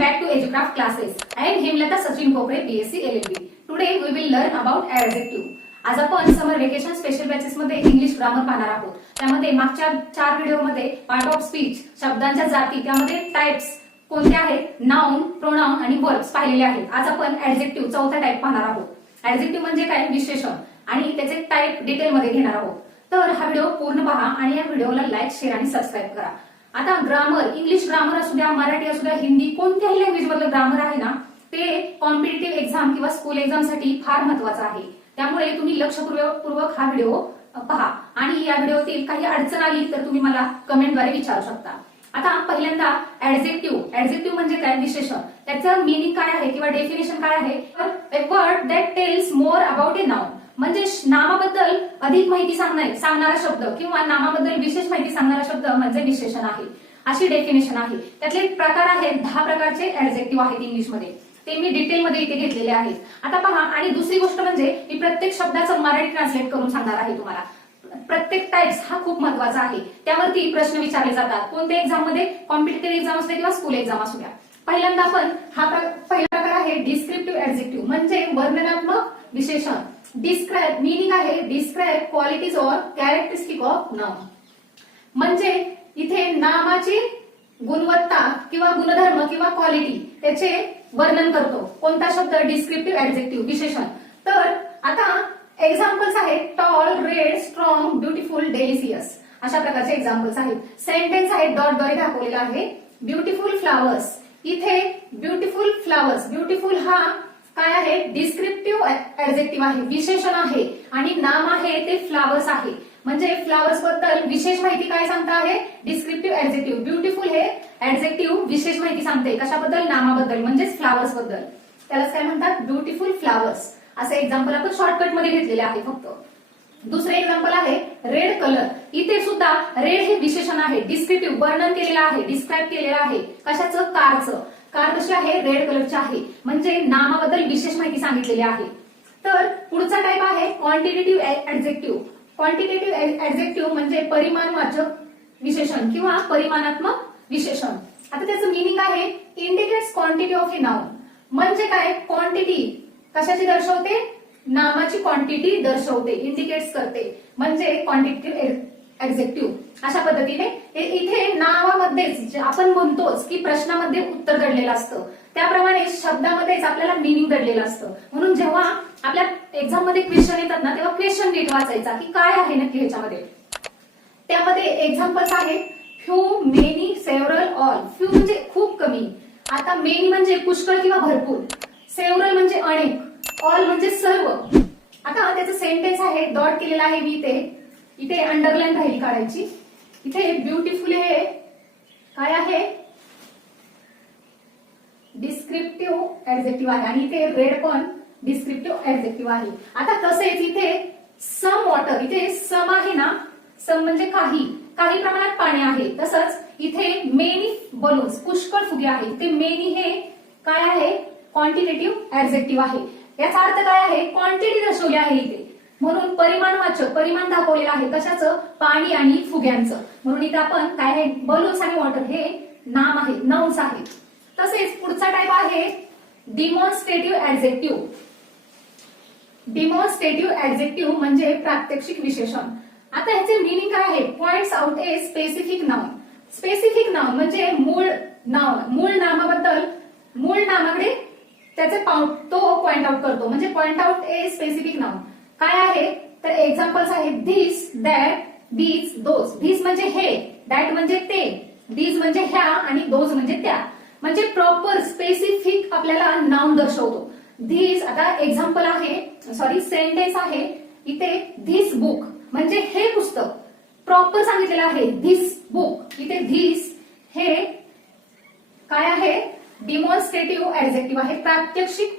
back to EduCraft classes. I am Hemlata Sachin Kokre, BSc LLB. Today we will learn about adjective. आज आपण समर vacation special batches मध्ये English grammar पाहणार आहोत. त्यामध्ये मागच्या 4 व्हिडिओमध्ये पार्ट ऑफ स्पीच, शब्दांच्या जाती, त्यामध्ये टाइप्स कोणते आहेत, नाउन, प्रोनाउन आणि वर्ब्स पाहिलेले आहेत. आज आपण ऍडजेक्टिव्ह चौथा टाइप पाहणार आहोत. ऍडजेक्टिव्ह म्हणजे काय, विशेषण, आणि त्याचे टाइप डिटेल मध्ये घेणार आहोत. तर हा व्हिडिओ पूर्ण पहा आणि या व्हिडिओला लाईक, शेअर आणि सबस्क्राईब करा. आता ग्रामर, इंग्लिश ग्रामर असू द्या, मराठी असू द्या, हिंदी, कोणत्याही लँग्वेज मधलं ग्रामर आहे ना, ते कॉम्पिटिटिव्ह एक्झाम किंवा स्कूल एक्झाम साठी फार महत्वाचं आहे. त्यामुळे तुम्ही लक्षपूर्वक हा व्हिडिओ पहा आणि या व्हिडिओतील काही अडचण आली तर तुम्ही मला कमेंटद्वारे विचारू शकता. आता पहिल्यांदा ऍडजेक्टिव्ह म्हणजे काय, विशेषण. त्याचं मीनिंग काय आहे किंवा डेफिनेशन काय आहे, a word that tells more about a noun, म्हणजे नामाबद्दल अधिक माहिती सांगणारा शब्द किंवा नामाबद्दल विशेष माहिती सांगणारा शब्द म्हणजे विशेषण आहे, अशी डेफिनेशन आहे. त्यातले प्रकार आहेत, 10 प्रकारचे ऍडजेक्टिव्ह आहेत इंग्लिशमध्ये. ते मी डिटेलमध्ये इथे घेतलेले आहेत. आता पहा, आणि दुसरी गोष्ट म्हणजे मी प्रत्येक शब्दाचं मराठी ट्रान्सलेट करून सांगणार आहे तुम्हाला. प्रत्येक टाइप्स हा खूप महत्वाचा आहे. त्यावरती प्रश्न विचारले जातात, कोणत्या एक्झाम मध्ये, कॉम्पिटिटिव्ह एक्झाम असते किंवा स्कूल एक्झाम असू द्या. पहिल्यांदा आपण पहिला प्रकार आहे डिस्क्रिप्टिव्ह ऍडजेक्टिव्ह, म्हणजे वर्णनात्मक विशेषण. डिस्क्राइब मीनिंग आहे describe qualities or characteristic of noun, म्हणजे इथे नामाची गुणवत्ता किंवा गुणधर्म किंवा क्वालिटी त्याचे वर्णन करतो. कोणता शब्द, डिस्क्रिप्टिव्ह ऍडजेक्टिव्ह, विशेषण. तर आता एक्झाम्पल्स आहेत, tall, red, strong, beautiful, delicious, अशा प्रकारचे एक्झाम्पल्स आहेत. सेंटेन्स आहेत, डॉटद्वारे दाखवलेला आहे. ब्युटिफुल फ्लावर्स, इथे ब्युटिफुल फ्लावर्स, ब्युटिफुल हा काय आहे, डिस्क्रिप्टिव्ह ऍडजेक्टिव्ह आहे, विशेषण आहे, आणि नाम आहे ते फ्लावर्स आहे. म्हणजे फ्लावर्स बद्दल विशेष माहिती काय सांगता आहे, डिस्क्रिप्टिव्ह ऍडजेक्टिव्ह. ब्युटिफुल हे ऍडजेक्टिव्ह विशेष माहिती सांगते, कशाबद्दल, नामाबद्दल, म्हणजेच फ्लावर्स बद्दल. त्यालाच काय म्हणतात, ब्युटिफुल फ्लावर्स. असे एक्झाम्पल आपण शॉर्टकट मध्ये घेतलेले आहे फक्त. दुसरे एक्झाम्पल आहे रेड कलर. इथे सुद्धा रेड हे विशेषण आहे, डिस्क्रिप्टिव्ह वर्णन केलेलं आहे, डिस्क्राईब केलेलं आहे. कशाचं, कारचं. कार कशी आहे, रेड कलरची आहे, म्हणजे नामाबद्दल विशेष माहिती सांगितलेली आहे. तर पुढचा टाइप आहे क्वांटिटेटिव्ह ऍडजेक्टिव्ह. क्वांटिटेटिव्ह ऍडजेक्टिव्ह म्हणजे परिमाणवाचक विशेषण किंवा परिमाणात्मक विशेषण. आता त्याचं मीनिंग आहे indicates quantity of A noun, म्हणजे काय, क्वांटिटी कशाची दर्शवते, नामाची क्वांटिटी दर्शवते, इंडिकेट्स करते, म्हणजे क्वांटिटेटिव्ह ऍडजेक्टिव्ह. अशा पद्धतीने इथे नावामध्येच आपण म्हणतोच की प्रश्नामध्ये उत्तर दडलेलं असतं, त्याप्रमाणे शब्दामध्येच आपल्याला मिनिंग दडलेलं असतं. म्हणून जेव्हा आपल्या एक्झाम मध्ये क्वेश्चन येतात ना, तेव्हा क्वेश्चन नीट वाचायचा की काय आहे नक्की ह्याच्यामध्ये. त्यामध्ये एक्झाम्पल्स आहेत few, many, several, all. Few म्हणजे खूप कमी, आता मेनी म्हणजे पुष्कळ किंवा भरपूर, सेव्हरल म्हणजे अनेक, ऑल म्हणजे सर्व. आता त्याचं सेंटेन्स आहे, डॉट केलेला आहे मी इथे अंडरलाईन राहिली काढायची. इथे ब्युटिफुल हे काय आहे, डिस्क्रिप्टिव्ह ऍडजेक्टिव्ह आहे, आणि इथे रेड पण डिस्क्रिप्टिव्ह ऍडजेक्टिव्ह आहे. आता तसेच इथे सम वॉटर, इथे सम आहे ना, सम म्हणजे काही प्रमाणात पाणी आहे. तसंच इथे मेनी बलून्स, पुष्कळ फुगे आहे. इथे मेनी हे काय आहे, क्वांटिटेटिव्ह ऍडजेक्टिव्ह आहे. याचा अर्थ काय आहे, क्वांटिटी दर्शवली आहे इथे, म्हणून परिमाणवाचक, परिमाण दाखवलेलं आहे. कशाचं, पाणी आणि फुग्यांचं. म्हणून इथे आपण काय आहे, बलून्स आणि वॉटर हे नाम आहे, नाउन्स आहे. तसेच पुढचा टाइप आहे डिमॉन्स्ट्रेटिव्ह ऍडजेक्टिव्ह. डिमॉन्स्ट्रेटिव्ह ऍडजेक्टिव्ह म्हणजे प्रात्यक्षिक विशेषण. आता ह्याचे मीनिंग काय आहे, points out a specific noun. Specific noun म्हणजे मूळ नामाबद्दल, मूळ नामाकडे त्याचे तो पॉइंट आउट करतो, म्हणजे point out a specific noun. काय आहे, तर एक्झाम्पल्स आहेत this, that, these, those. This म्हणजे हे, दॅट म्हणजे ते, दीज म्हणजे ह्या, आणि दोज म्हणजे त्या. म्हणजे प्रॉपर स्पेसिफिक आपल्याला नाउन दर्शवतो. धिस, आता एक्झाम्पल आहे, सेंटेन्स आहे इथे, धिस बुक म्हणजे हे पुस्तक, प्रॉपर सांगितलेलं आहे, धिस बुक. इथे धिस हे काय आहे, डिमॉन्स्ट्रेटिव्ह ऍडजेक्टिव्ह आहे, प्रात्यक्षिक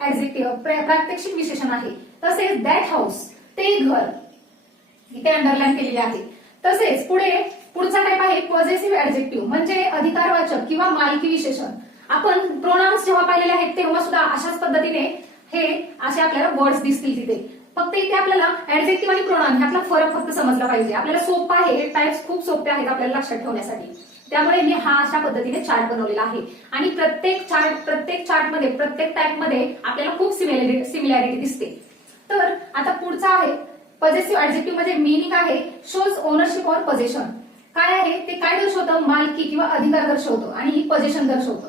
ऍडजेक्टिव्ह, प्रात्यक्षिक विशेषण आहे. तसेच दॅट हाऊस, ते घर, इथे अंडरलाईन केलेले आहे. तसेच पुढचा टाइप आहे पॉझेसिव्ह ऍडजेक्टिव्ह, म्हणजे अधिकारवाचक किंवा मालकी विशेषण. आपण प्रोनाउन्स जेव्हा पाहिलेले आहेत तेव्हा सुद्धा अशाच पद्धतीने हे असे आपल्याला वर्ड्स दिसतील तिथे. फक्त इथे आपल्याला ऍडजेक्टिव्ह आणि प्रोनाउन ह्यातला फरक फक्त समजला पाहिजे. आपल्याला सोपं आहे, हे टाइप्स खूप सोपे आहेत आपल्याला लक्षात ठेवण्यासाठी. त्यामुळे मी हा अशा पद्धतीने चार्ट बनवलेला आहे आणि प्रत्येक चार्टमध्ये प्रत्येक टाईपमध्ये आपल्याला खूप सिमिलॅरिटी दिसते. तर आता पुढचा आहे पॉझिटिव्ह ऍडजेक्टिव्ह म्हणजे मीनिंग आहे शोज ओनरशिप ऑर पोझेशन. काय आहे ते काय दर्शवतं, मालकी किंवा अधिकार दर्शवतं आणि पोझेशन दर्शवतं.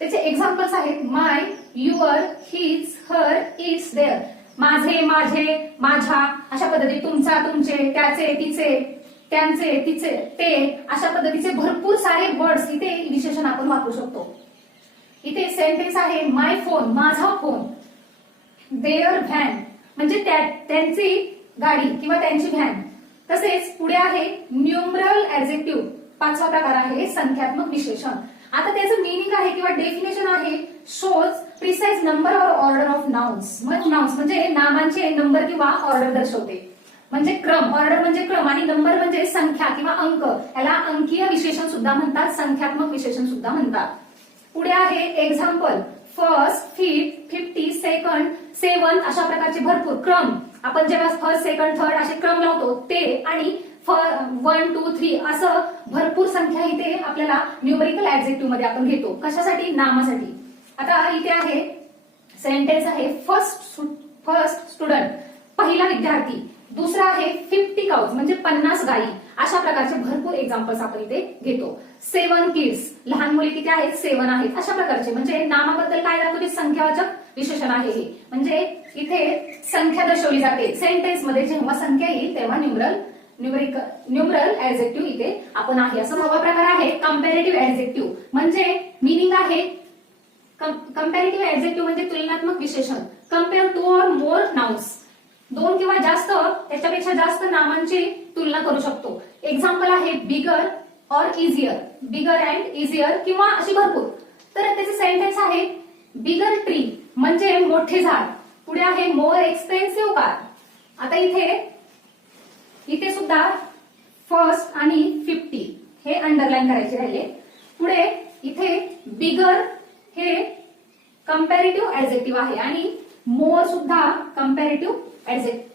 त्याचे एक्झाम्पल्स आहेत my, your, his, her, its, their. माझे, माझे, माझ्या अशा पद्धतीने तुमचा, तुमचे, त्याचे, तिचे, त्यांचे, तिचे, ते अशा पद्धतीचे भरपूर सारे वर्ड्स इथे विशेषण आपण वापरू शकतो. इथे सेंटेन्स आहे माय फोन, माझा फोन, देअर व्हॅन म्हणजे त्यांची गाडी किंवा त्यांची व्हॅन. तसेच पुढे आहे न्यूमरल ऍडजेक्टिव्ह, पाचवा प्रकार आहे संख्यात्मक विशेषण. आता त्याचं मीनिंग आहे किंवा डेफिनेशन आहे शोज प्रिसाइज नंबर और ऑर्डर ऑफ नाउन्स. नाउन्स म्हणजे नामांचे नंबर किंवा ऑर्डर दर्शवते. म्हणजे क्रम, ऑर्डर म्हणजे क्रम आणि नंबर म्हणजे संख्या किंवा अंक. याला अंकीय विशेषण सुद्धा म्हणतात, संख्यात्मक विशेषण सुद्धा म्हणतात. पुढे आहे एक्झाम्पल फर्स्ट, फिफ्थ, 50, सेकंड, 7 अशा प्रकारचे भरपूर क्रम. आपण जेव्हा फर्स्ट, सेकंड, थर्ड असे क्रम लावतो ते आणि 1, 2, 3 असं भरपूर संख्या इथे आपल्याला न्यूमेरिकल ऍडजेक्टिव्ह मध्ये आपण घेतो. कशासाठी, नामासाठी. आता इथे आहे सेंटेन्स आहे फर्स्ट स्टुडंट, पहिला विद्यार्थी. दुसरा आहे 50 काउज म्हणजे 50 गायी. अशा प्रकारचे भरपूर एक्झाम्पल्स आपण इथे घेतो. 7 किड्स, लहान मुली किती आहेत, 7 आहेत. अशा प्रकारचे म्हणजे नामाबद्दल काय दाखवते, संख्यावाचक विशेषण आहे हे. म्हणजे इथे संख्या दर्शवली जाते. सेंटेन्स मध्ये जेव्हा संख्या येईल तेव्हा न्यूमरल ऍडजेक्टिव्ह इथे आपण आहे. असं नवा प्रकार आहे कंपॅरेटिव्ह ऍडजेक्टिव्ह. म्हणजे मीनिंग आहे कंपॅरेटिव्ह ऍडजेक्टिव्ह म्हणजे तुलनात्मक विशेषण. Compare to or more nouns, 2 किंवा जास्त त्याच्यापेक्षा जास्त नामांची तुलना करू शकतो. एक्झाम्पल आहे बिगर और इझियर, बिगर अँड इझियर किंवा अशी भरपूर. तर त्याचे सेंटेन्स आहे बिगर ट्री म्हणजे मोठे झाड. पुढे आहे मोर एक्सपेन्सिव्ह कार. आता इथे सुद्धा फर्स्ट आणि 50 हे अंडरलाईन करायचे राहिले. पुढे इथे बिगर हे कंपॅरेटिव्ह ऍडजेक्टिव्ह आहे आणि मोर सुद्धा कंपॅरेटिव्ह ऍडजेक्टिव्ह.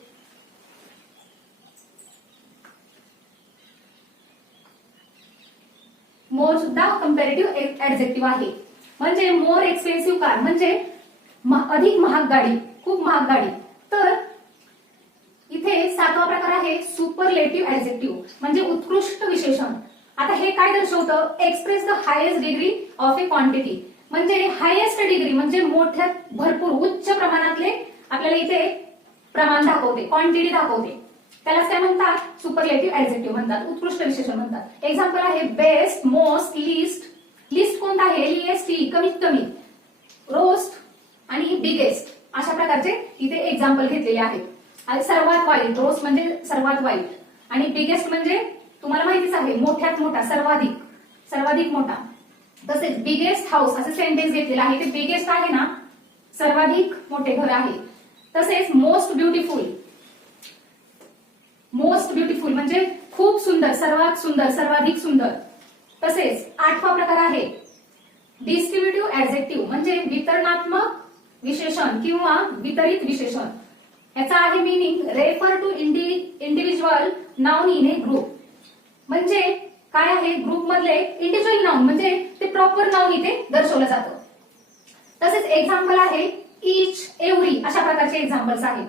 मोर सुद्धा कंपॅरेटिव्ह ऍडजेक्टिव्ह आहे. म्हणजे मोर एक्सपेन्सिव्ह कार म्हणजे अधिक महाग गाडी, खूप महाग गाडी. तर इथे 7वा प्रकार आहे सुपरलेटिव्ह ऍडजेक्टिव्ह म्हणजे उत्कृष्ट विशेषण. आता हे काय दर्शवतं, express the highest degree of a quantity म्हणजे हायेस्ट डिग्री म्हणजे मोठ्यात भरपूर उच्च प्रमाणातले आपल्याला इथे प्रमाण दाखवते, क्वांटिटी दाखवते. त्यालाच काय म्हणतात, सुपरलेटिव्ह ऍडजेक्टिव्ह म्हणतात, उत्कृष्ट विशेषण म्हणतात. एक्झाम्पल आहे बेस्ट, मोस्ट, लिस्ट. लिस्ट कोणता आहे, LEST कमीत कमी, रोस्ट आणि बिगेस्ट अशा प्रकारचे इथे एक्झाम्पल घेतलेले आहेत. आणि सर्वात वाईट, रोस्ट म्हणजे सर्वात वाईट आणि बिगेस्ट म्हणजे तुम्हाला माहितीच आहे मोठ्यात मोठा, सर्वाधिक मोठा. तसेच बिगेस्ट हाऊस असे सेंटेन्स घेतलेला आहे. ते बिगेस्ट आहे ना, सर्वाधिक मोठे घर आहे. तसेच मोस्ट ब्युटिफुल म्हणजे खूप सुंदर, सर्वात सुंदर, सर्वाधिक सुंदर. तसेच 8वा प्रकार आहे डिस्ट्रीब्युटिव्ह ऍडजेक्टिव्ह म्हणजे वितरणात्मक विशेषण किंवा वितरित विशेषण. याचा आहे meaning refer to individual noun in a group. म्हणजे काय आहे, ग्रुप मधले इंडिव्हिज्युअल नाउन म्हणजे ते प्रॉपर नाउन इथे दर्शवलं जातं. तसेच एक्झाम्पल आहे इच, एव्हरी अशा प्रकारचे एक्झाम्पल्स आहेत.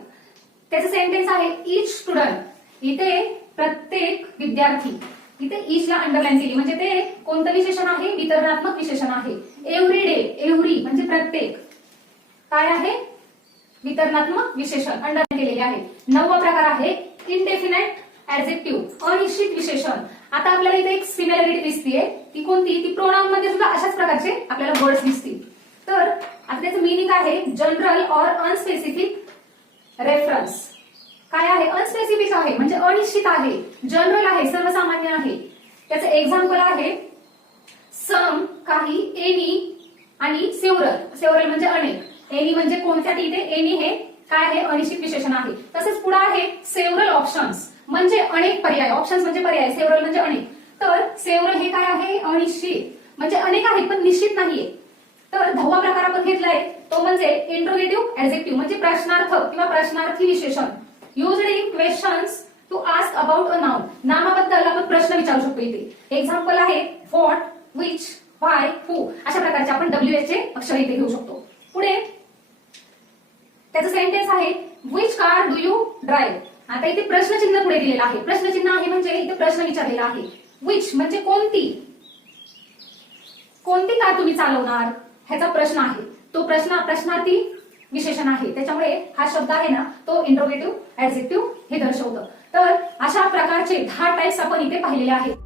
त्याचं सेंटेन्स आहे इच स्टुडंट. इथे प्रत्येक विद्यार्थी, इथे इचला अंडरलाईन केली म्हणजे ते कोणतं विशेषण आहे, वितरणात्मक विशेषण आहे. एव्हरी डे, एव्हरी म्हणजे प्रत्येक काय आहे, वितरणात्मक विशेषण अंडरलाईन केलेले आहे. 9वा प्रकार आहे इनडेफिनाइट ऍडजेक्टिव्ह, अनिश्चित विशेषण. आता आपल्याला इथे एक सिमिलॅरिटी दिसतीये, ती कोणती, ती प्रोनाउन मध्ये सुद्धा अशाच प्रकारचे आपल्याला वर्ड्स दिसतील. तर आता त्याचं मीनिंग आहे जनरल ऑर अनस्पेसिफिक रेफरन्स. काय आहे, अनस्पेसिफिक आहे म्हणजे अनिश्चित आहे, जनरल आहे सर्वसामान्य आहे. त्याचं एक्झाम्पल आहे सम, काही, एनी आणि सेव्हरल. सेव्हरल म्हणजे अनेक, एनी म्हणजे कोणत्याही, इथे एनी हे काय आहे, अनिश्चित विशेषण आहे. तसेच पुढे आहे सेव्हरल ऑप्शन्स म्हणजे अनेक पर्याय, ऑप्शन्स म्हणजे पर्याय, सेव्हरल म्हणजे अनेक. तर सेव्हरल हे काय आहे, अनिश्चित म्हणजे अनेक आहेत पण निश्चित नाहीये. तर 10वा प्रकार आपण घेतलाय तो म्हणजे इंट्रोगेटिव्ह ऍडजेक्टिव्ह म्हणजे प्रश्नार्थ किंवा प्रश्नार्थी विशेषण. Used in questions to ask about a noun. नामाबद्दल आपण प्रश्न विचारू शकतो इथे. एक्झाम्पल आहे व्हॉट, विच, व्हाय, हू अशा प्रकारचे आपण WH चे अक्षर इथे घेऊ शकतो. पुढे त्याचं सेंटेन्स आहे which car do you drive. आता इथे प्रश्नचिन्ह पुढे दिलेलं आहे. प्रश्नचिन्ह आहे म्हणजे इथे प्रश्न विचारलेला आहे. विच म्हणजे कोणती, कोणती कार तुम्ही चालवणार ह्याचा प्रश्न आहे. तो प्रश्नार्थी विशेषण आहे. त्याच्यामुळे हा शब्द आहे ना तो इंट्रोगेटिव्ह ऍडजेक्टिव्ह हे दर्शवतं. तर अशा प्रकारचे 10 टाइप्स आपण इथे पाहिलेले आहेत.